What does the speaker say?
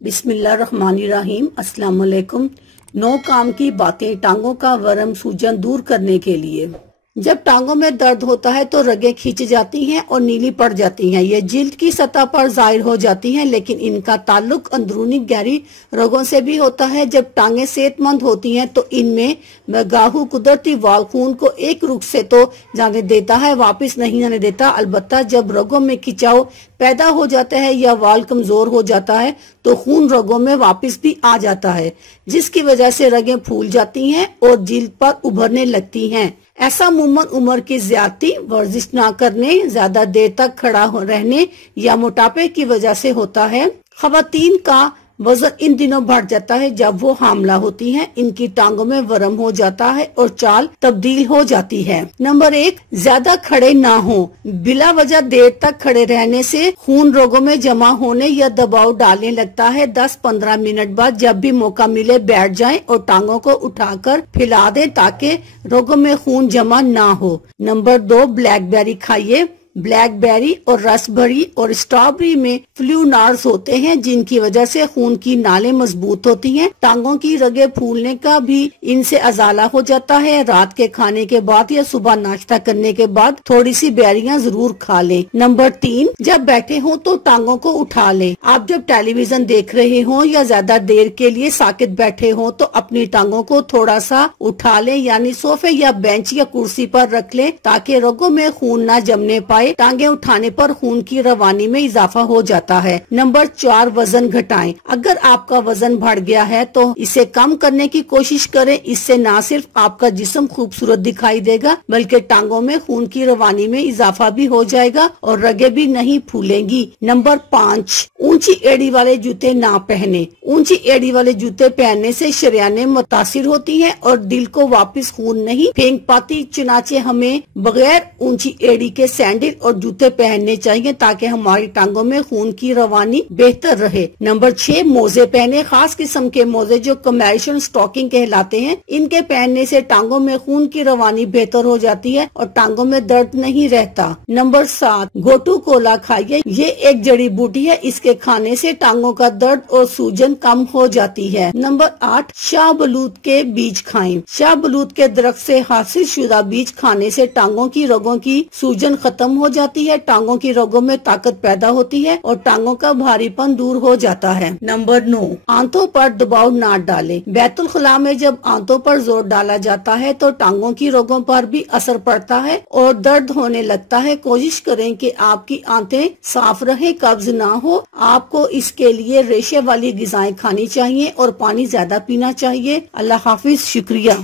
बिस्मिल्लाहिर्रहमानिर्रहीम। अस्सलाम वालेकुम। 9 काम की बातें टांगों का वर्म सूजन दूर करने के लिए। जब टांगों में दर्द होता है तो रगें खींच जाती हैं और नीली पड़ जाती हैं। ये जिल्द की सतह पर जाहिर हो जाती हैं, लेकिन इनका ताल्लुक अंदरूनी गहरी रगों से भी होता है। जब टांगें सेहतमंद होती हैं तो इनमें गाहू कुदरती वाल खून को एक रुख से तो जाने देता है, वापस नहीं जाने देता। अलबत्ता जब रगों में खिंचाव पैदा हो जाता है या वाल कमजोर हो जाता है तो खून रगों में वापस भी आ जाता है, जिसकी वजह से रगें फूल जाती हैं और जिल्द पर उभरने लगती हैं। ऐसा अमूमन उम्र की ज्यादती, वर्जिश न करने, ज्यादा देर तक खड़ा रहने या मोटापे की वजह से होता है। खवातीन का वजन इन दिनों बढ़ जाता है जब वो हामला होती हैं। इनकी टांगों में वर्म हो जाता है और चाल तब्दील हो जाती है। नंबर 1, ज्यादा खड़े ना हो। बिला वजह देर तक खड़े रहने से खून रगों में जमा होने या दबाव डालने लगता है। 10-15 मिनट बाद जब भी मौका मिले बैठ जाएं और टांगों को उठाकर फैला दें ताकि रगों में खून जमा ना हो। नंबर 2, ब्लैकबेरी खाइए। ब्लैकबेरी और रसबेरी और स्ट्रॉबेरी में फ्लूनार्स होते हैं, जिनकी वजह से खून की नालें मजबूत होती हैं। टांगों की रगें फूलने का भी इनसे अजाला हो जाता है। रात के खाने के बाद या सुबह नाश्ता करने के बाद थोड़ी सी बेरियां जरूर खा लें। नंबर 3, जब बैठे हो तो टांगों को उठा लें। आप जब टेलीविजन देख रहे हो या ज्यादा देर के लिए साकित बैठे हो तो अपनी टांगों को थोड़ा सा उठा लें, यानी सोफे या बेंच या कुर्सी पर रख लें ताकि रगों में खून न जमने पाए। टांगे उठाने पर खून की रवानी में इजाफा हो जाता है। नंबर 4, वजन घटाएं। अगर आपका वजन बढ़ गया है तो इसे कम करने की कोशिश करें। इससे न सिर्फ आपका जिस्म खूबसूरत दिखाई देगा बल्कि टांगों में खून की रवानी में इजाफा भी हो जाएगा और रगें भी नहीं फूलेंगी। नंबर 5, ऊंची एड़ी वाले जूते ना पहने। ऊंची एड़ी वाले जूते पहनने से शरियानें मुतासिर होती हैं और दिल को वापस खून नहीं फेंक पाती। चुनाचे हमें बगैर ऊंची एड़ी के सैंडल और जूते पहनने चाहिए ताकि हमारी टांगों में खून की रवानी बेहतर रहे। नंबर 6, मोजे पहने। खास किस्म के मोजे जो कमर्शियल स्टॉकिंग कहलाते हैं, इनके पहनने से टांगों में खून की रवानी बेहतर हो जाती है और टांगों में दर्द नहीं रहता। नंबर 7, गोटू कोला खाइए। ये एक जड़ी बूटी है, इसके खाने से टांगों का दर्द और सूजन कम हो जाती है। नंबर 8, शाहबलूत के बीज खाएं। शाहबलूत के दरख्त से हासिल शुदा बीज खाने से टांगों की रगों की सूजन खत्म हो जाती है, टांगों की रगों में ताकत पैदा होती है और टांगों का भारीपन दूर हो जाता है। नंबर 9, आंतों पर दबाव ना डालें। बैतुल खला में जब आंतों पर जोर डाला जाता है तो टांगों की रगों पर भी असर पड़ता है और दर्द होने लगता है। कोशिश करें कि आपकी आंतें साफ रहें, कब्ज ना हो। आपको इसके लिए रेशे वाली ग़िज़ाएं खानी चाहिए और पानी ज्यादा पीना चाहिए। अल्लाह हाफिज, शुक्रिया।